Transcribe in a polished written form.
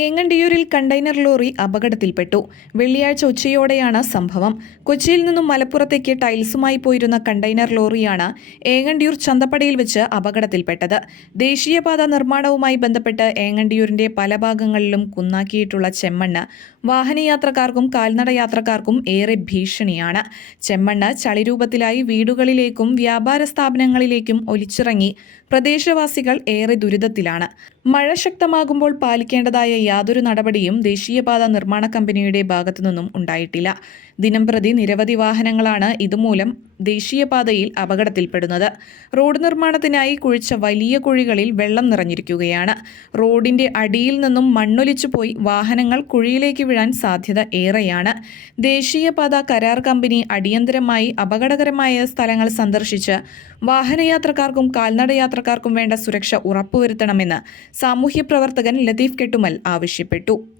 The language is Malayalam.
ഏങ്ങണ്ടിയൂരിൽ കണ്ടെയ്നർ ലോറി അപകടത്തിൽപ്പെട്ടു. വെള്ളിയാഴ്ച ഉച്ചയോടെയാണ് സംഭവം. കൊച്ചിയിൽ നിന്നും മലപ്പുറത്തേക്ക് ടൈൽസുമായി പോയിരുന്ന കണ്ടെയ്നർ ലോറിയാണ് ഏങ്ങണ്ടിയൂർ ചന്തപ്പടിയിൽ വെച്ച് അപകടത്തിൽപ്പെട്ടത്. ദേശീയപാത നിർമ്മാണവുമായി ബന്ധപ്പെട്ട് ഏങ്ങണ്ടിയൂരിന്റെ പല ഭാഗങ്ങളിലും കുന്നാക്കിയിട്ടുള്ള ചെമ്മണ്ണ് വാഹനയാത്രക്കാർക്കും കാൽനടയാത്രക്കാർക്കും ഏറെ ഭീഷണിയാണ്. ചെമ്മണ്ണ് ചളിരൂപത്തിലായി വീടുകളിലേക്കും വ്യാപാര സ്ഥാപനങ്ങളിലേക്കും ഒലിച്ചിറങ്ങി പ്രദേശവാസികൾ ഏറെ ദുരിതത്തിലാണ്. മഴ ശക്തമാകുമ്പോൾ പാലിക്കേണ്ടതായ യാതൊരു നടപടിയും ദേശീയപാത നിർമ്മാണ കമ്പനിയുടെ ഭാഗത്തുനിന്നും ഉണ്ടായിട്ടില്ല. ദിനംപ്രതി നിരവധി വാഹനങ്ങളാണ് ഇതുമൂലം ദേശീയപാതയിൽ അപകടത്തിൽപ്പെടുന്നത്. റോഡ് നിർമ്മാണത്തിനായി കുഴിച്ച വലിയ കുഴികളിൽ വെള്ളം നിറഞ്ഞിരിക്കുകയാണ്. റോഡിന്റെ അടിയിൽ നിന്നും മണ്ണൊലിച്ചു പോയി വാഹനങ്ങൾ കുഴിയിലേക്ക് വീഴാൻ സാധ്യത ഏറെയാണ്. ദേശീയപാത കരാർ കമ്പനി അടിയന്തരമായി അപകടകരമായ സ്ഥലങ്ങൾ സന്ദർശിച്ച് വാഹനയാത്രക്കാർക്കും കാൽനടയാത്രക്കാർക്കും വേണ്ട സുരക്ഷ ഉറപ്പുവരുത്തണമെന്ന് സാമൂഹ്യ പ്രവർത്തകൻ ലത്തീഫ് കെട്ടുമൽ ആവശ്യപ്പെട്ടു.